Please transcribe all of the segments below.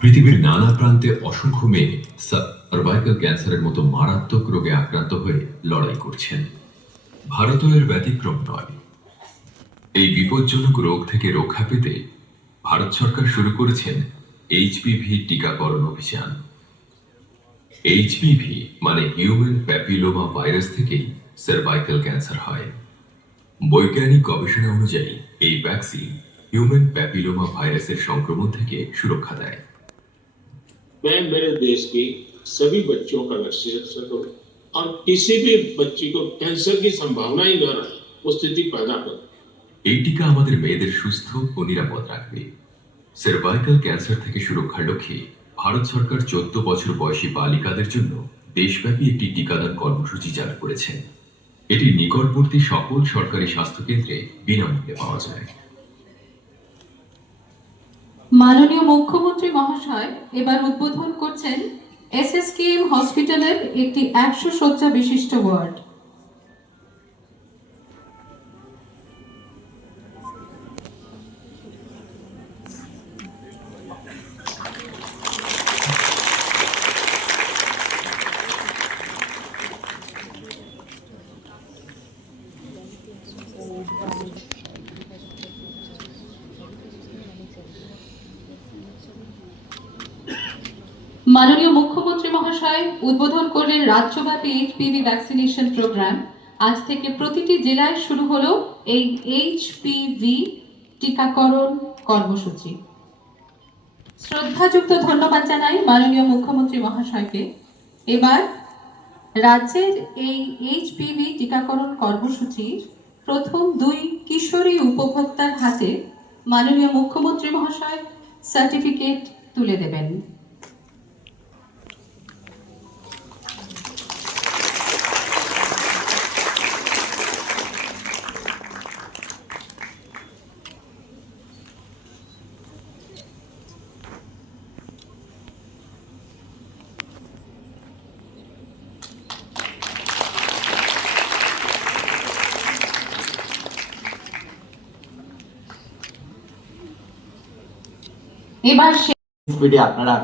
পৃথিবীর নানা প্রান্তে অসংখ্য মেয়ে সার্ভাইকাল ক্যান্সারের মতো মারাত্মক রোগে আক্রান্ত হয়ে লড়াই করছেন। ভারতও এর ব্যতিক্রম নয়। এই বিপজ্জনক রোগ থেকে রক্ষা পেতে ভারত সরকার শুরু করেছেন এইচপিভি টিকাকরণ অভিযান। এইচপিভি মানে হিউম্যান প্যাপিলোমা ভাইরাস থেকেই সার্ভাইকাল ক্যান্সার হয়। বৈজ্ঞানিক গবেষণা অনুযায়ী এই ভ্যাকসিন হিউম্যান প্যাপিলোমা ভাইরাসের সংক্রমণ থেকে সুরক্ষা দেয়। मैं मेरे देश की सभी बच्चियों का वैक्सीनेशन करूं और किसी भी बच्ची को कैंसर की संभावना ही न रहे वो स्थिति पैदा करूं। এই টিকা আমাদের মেয়েদের সুস্থ ও নিরাপদ রাখবে। সার্ভাইকাল ক্যান্সার থেকে সুরক্ষার লক্ষ্যে ভারত সরকার 14 বছর বয়সী বালিকাদের জন্য দেশব্যাপী একটি টিকাদান কর্মসূচি চালু করেছে। এটি নিকটবর্তী সকল সরকারি স্বাস্থ্যকেন্দ্রে বিনামূল্যে পাওয়া যায়। মাননীয় মুখ্যমন্ত্রী মহাশয় এবার উদ্বোধন করছেন এসএসকেএম হসপিটালের একটি 100 শয্যা বিশিষ্ট ওয়ার্ড। মাননীয় মুখ্যমন্ত্রী মহাশয় উদ্বোধন করলেন রাজ্যব্যাপী এইচপিভি ভ্যাকসিনেশন প্রোগ্রাম। আজ থেকে প্রতিটি জেলায় শুরু হলো এই এইচপিভি টিকাকরণ কর্মসূচি। শ্রদ্ধাযুক্ত ধন্যবাদ জানাই মাননীয় মুখ্যমন্ত্রী মহাশয়কে। এবার রাজ্যের এই এইচপিভি টিকাকরণ কর্মসূচির প্রথম 2 কিশোরী উপভোক্তার হাতে মাননীয় মুখ্যমন্ত্রী মহাশয় সার্টিফিকেট তুলে দেবেন। এবার ভিডিও আপনারা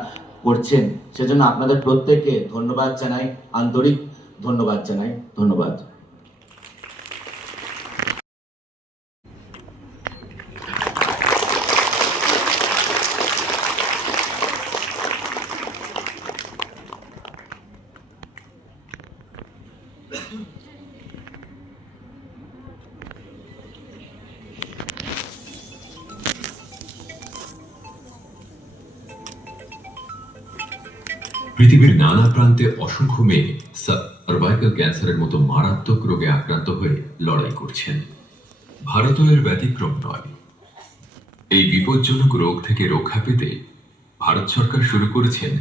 করছেন সেজন্য আপনাদের প্রত্যেককে ধন্যবাদ জানাই, আন্তরিক ধন্যবাদ জানাই। ধন্যবাদ। পৃথিবীর নানা প্রান্তে অসংখ্য মেয়ে সার্ভাইকাল ক্যান্সারের মতো মারাত্মক রোগে আক্রান্ত হয়ে লড়াই করছেন। ভারতও এর ব্যতিক্রম নয়। এই বিপজ্জনক রোগ থেকে রক্ষা পেতে ভারত সরকার শুরু করেছেন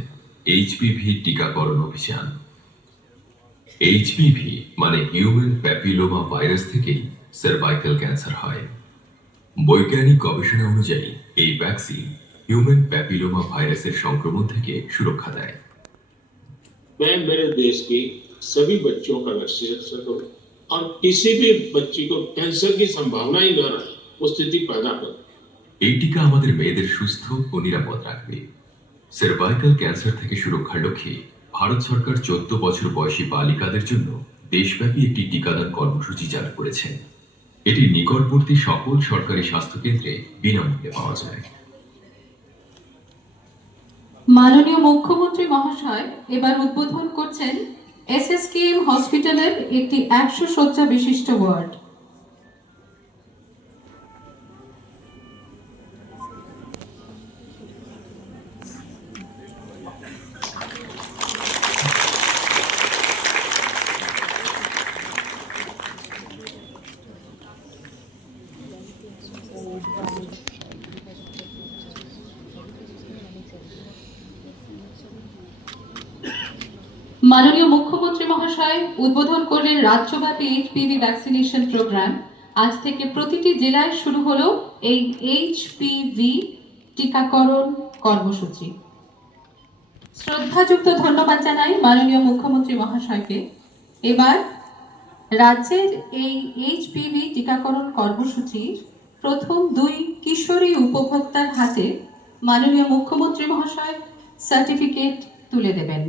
এইচপিভি টিকাকরণ অভিযান। এইচপিভি মানে হিউম্যান প্যাপিলোমা ভাইরাস থেকেই সার্ভাইকাল ক্যান্সার হয়। বৈজ্ঞানিক গবেষণা অনুযায়ী এই ভ্যাকসিন হিউম্যান প্যাপিলোমা ভাইরাসের সংক্রমণ থেকে সুরক্ষা দেয়। मैं मेरे देश की सभी बच्चियों का वैक्सीनेशन करूं और किसी भी बच्ची को कैंसर की संभावना ही न रहे वो स्थिति पैदा करूं। এই টিকা আমাদের মেয়েদের সুস্থ ও নিরাপদ রাখবে। সার্ভাইকাল ক্যান্সার থেকে সুরক্ষার লক্ষ্যে ভারত সরকার 14 বছর বয়সী বালিকাদের জন্য দেশব্যাপী একটি টিকাদান কর্মসূচি চালু করেছে। এটি নিকটবর্তী সকল সরকারি স্বাস্থ্যকেন্দ্রে বিনামূল্যে পাওয়া যায়। মাননীয় মুখ্যমন্ত্রী মহাশয় এবার উদ্বোধন করছেন এসএসকেএম হসপিটালের একটি 100 শয্যা বিশিষ্ট ওয়ার্ড। মাননীয় মুখ্যমন্ত্রী মহাশয় উদ্বোধন করলেন রাজ্যব্যাপী এইচপিভি ভ্যাকসিনেশন প্রোগ্রাম। আজ থেকে প্রতিটি জেলায় শুরু হলো এই এইচপিভি টিকাকরণ কর্মসূচি। শ্রদ্ধাযুক্ত ধন্যবাদ জানাই মাননীয় মুখ্যমন্ত্রী মহাশয়কে। এবার রাজ্যের এই এইচপিভি টিকাকরণ কর্মসূচির প্রথম 2 কিশোরী উপভোক্তার হাতে মাননীয় মুখ্যমন্ত্রী মহাশয় সার্টিফিকেট তুলে দেবেন।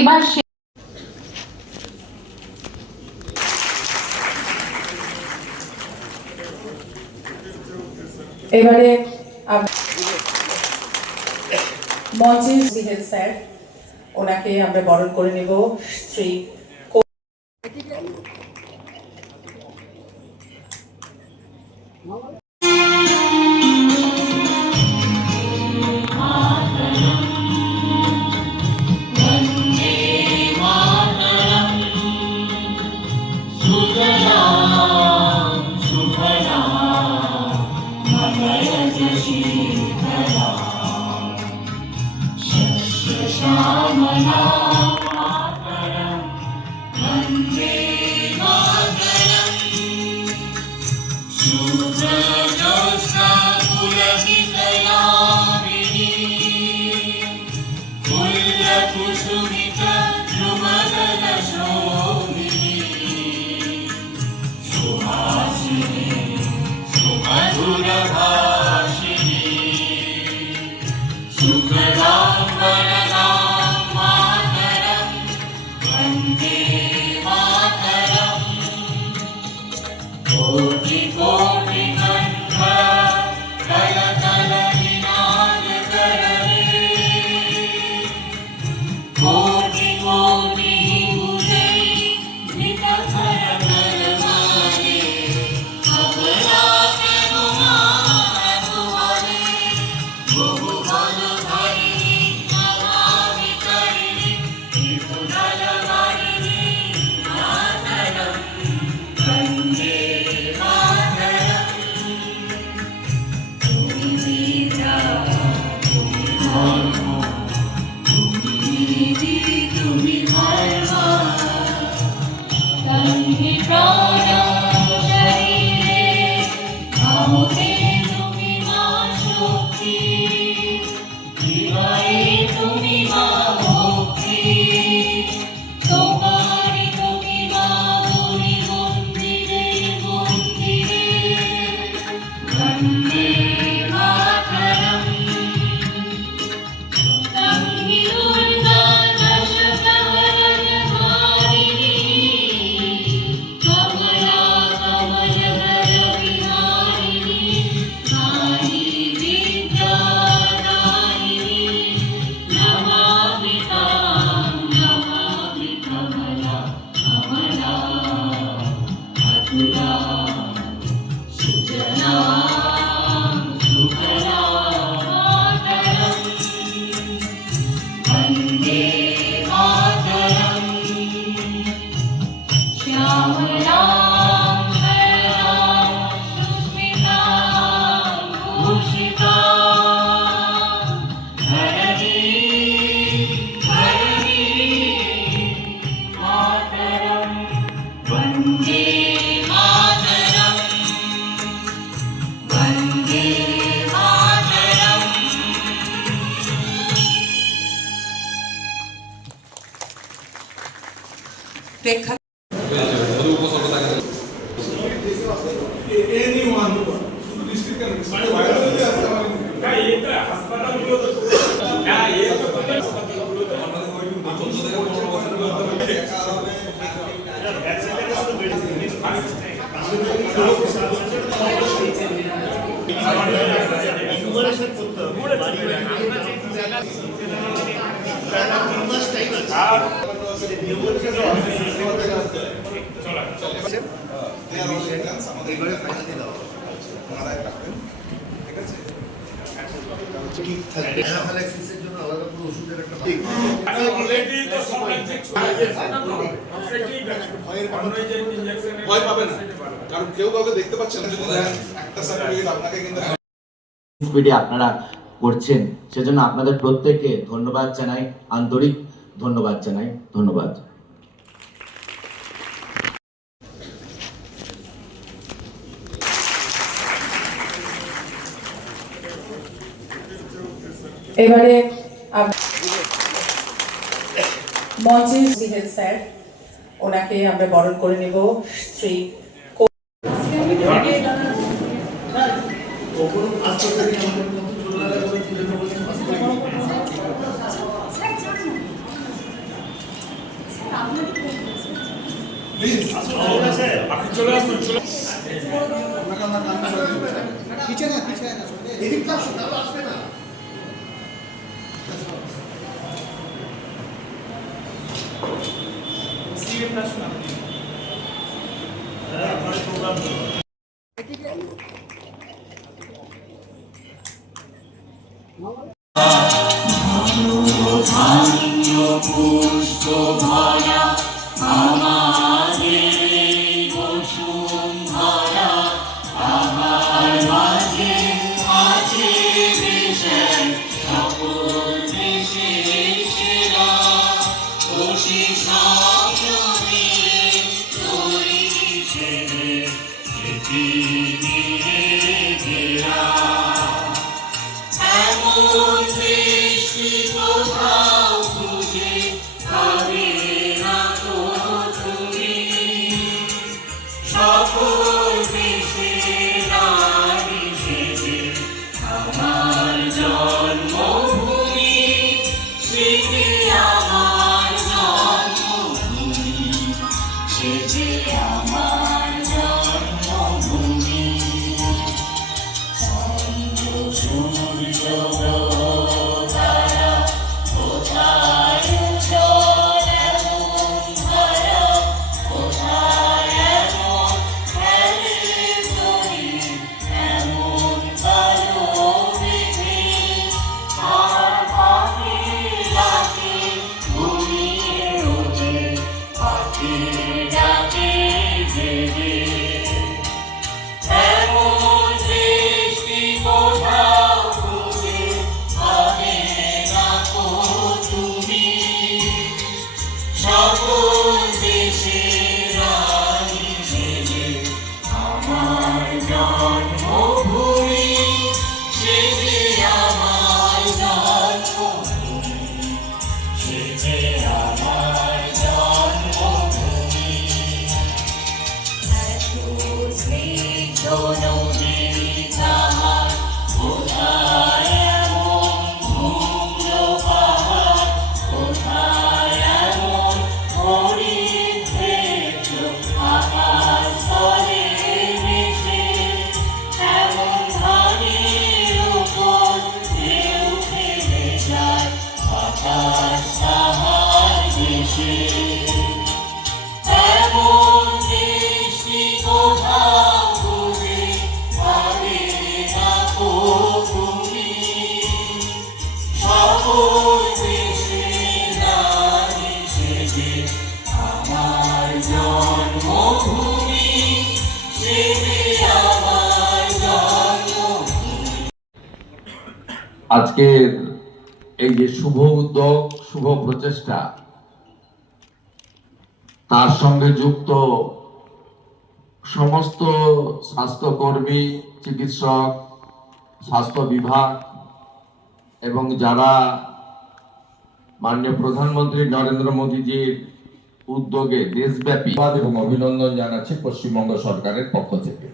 এবার এবারে মঞ্চে হেড স্যার, ওনাকে আমরা বরণ করে নেব। শ্রী ভয় পাবে না, কারণ কেউ কাউকে দেখতে পাচ্ছে না। যদি একটা সার্টিফিকেট আপনাকে কিন্তু স্পিডে আপনারা করছেন সেজন্য আপনাদের প্রত্যেককে ধন্যবাদ জানাই, আন্তরিক ধন্যবাদ জানাই। ধন্যবাদ। এবারে মঞ্চে হেড স্যার, ওনাকে আমরা বরণ করে নেব। শ্রী আজকের এই যে শুভ উদ্যোগ, শুভ প্রচেষ্টা, তার সঙ্গে যুক্ত সমস্ত স্বাস্থ্যকর্মী, চিকিৎসক, স্বাস্থ্য বিভাগ এবং যারা মাননীয় প্রধানমন্ত্রী নরেন্দ্র মোদীজির উদ্যোগে দেশব্যাপী এবং অভিনন্দন জানাচ্ছি পশ্চিমবঙ্গ সরকারের পক্ষ থেকে।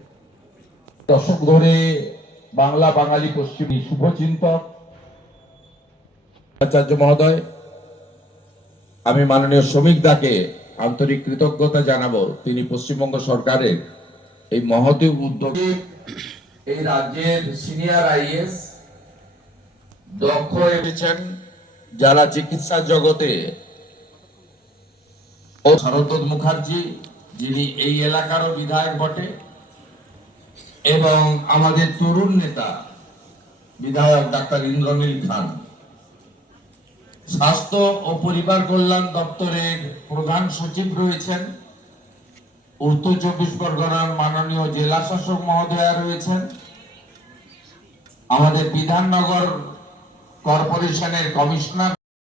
দশক ধরে বাংলা বাঙালি পশ্চিমী শুভচিন্তক আচার্য মহোদয়, আমি মাননীয় শ্রমিক দাকে আন্তরিক কৃতজ্ঞতা জানাবো। তিনি পশ্চিমবঙ্গ সরকারের এই মহতী উদ্যোগে এই রাজ্যের সিনিয়র আইএস দক্ষ এসেছেন, যারা চিকিৎসা জগতে ও শরৎ মুখার্জি, যিনি এই এলাকারও বিধায়ক বটে, এবং আমাদের তরুণ নেতা বিধায়ক ডাক্তার ইন্দ্রনীল খান, স্বাস্থ্য ও পরিবার কল্যাণ দপ্তরের প্রধান সচিব রয়েছেন, উত্তর চব্বিশ পরগনার মাননীয় জেলা শাসক মহোদয়া রয়েছেন, আমাদের বিধাননগর কর্পোরেশনের কমিশনার